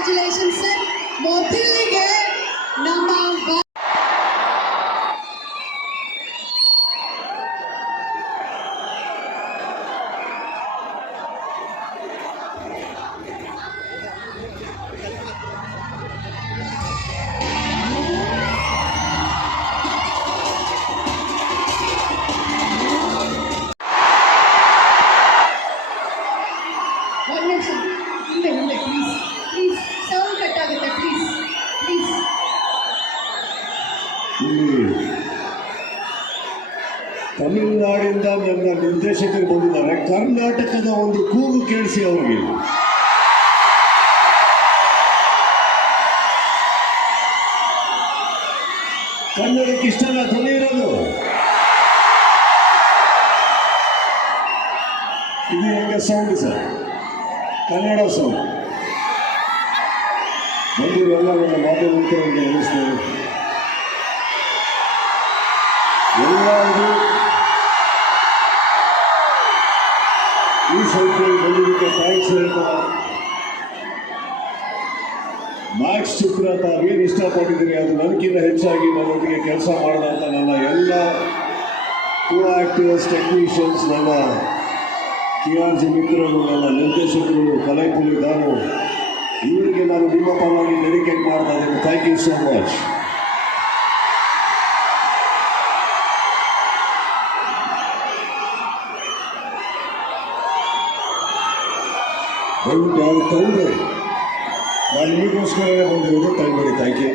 Congratulation sir. ಮೊದಲಿಗೆ ನಮ್ಮ ಮುಂದೆ ಪ್ಲೀಸ್ ಸೌಂಡ್ ಕಟ್ ಆಗುತ್ತೆ ಪ್ಲೀಸ್. ತಮಿಳುನಾಡಿಂದ ನನ್ನ ನಿರ್ದೇಶಕರು ಬಂದಿದ್ದಾರೆ. ಕರ್ನಾಟಕದ ಒಂದು ಕೂಗು ಕೇಳಿಸಿ ಅವರಿಗೆ. ಕನ್ನಡಕ್ಕೆ ಇಷ್ಟನ ಧ್ವನಿ ಇರೋದು. ಇದು ಹೆಂಗೆ ಸೌಂಡ್ ಸರ್, ಕನ್ನಡ ಸೌಂಡ್. ಬಂದಿರುವೆಲ್ಲ ನನ್ನ ಮಾಧ್ಯಮಿಕರಿಗೆ ನಮಸ್ಕಾರ. ಎಲ್ಲರಿಗೂ ಈ ಸಂಖ್ಯೆಯಲ್ಲಿ ಬಂದಿದ್ದಕ್ಕೆ ಥ್ಯಾಂಕ್ಸ್ ಹೇಳ್ತಾ, ಮ್ಯಾಕ್ಸ್ ಚಿತ್ರ ತಾವೇನು ಇಷ್ಟಪಟ್ಟಿದ್ದೀರಿ ಅದು ನನಗಿಂತ ಹೆಚ್ಚಾಗಿ ನನ್ನೊಟ್ಟಿಗೆ ಕೆಲಸ ಮಾಡಿದಂಥ ನನ್ನ ಎಲ್ಲ ಕೋ ಆಕ್ಟರ್ಸ್, ಟೆಕ್ನಿಷಿಯನ್ಸ್, ನನ್ನ KRJ ಮಿತ್ರರು, ನನ್ನ ನಿರ್ದೇಶಕರು, ಕಲಾವಿದರು, ಇವರಿಗೆ ನಾನು ನಿಮ್ಮ ಪರವಾಗಿ ಡೆಡಿಕೇಟ್ ಮಾಡ್ತಾ ಇದ್ದೇನೆ. Thank you so much. ದಯವಿಟ್ಟು ಯಾರು ತಗೊಳ್ಬೇಡಿ, ನಾನು ನಿಮಗೋಸ್ಕರ ಬಂದಿರೋದು. ತಗೊಳ್ಬೇಡಿ. Thank you.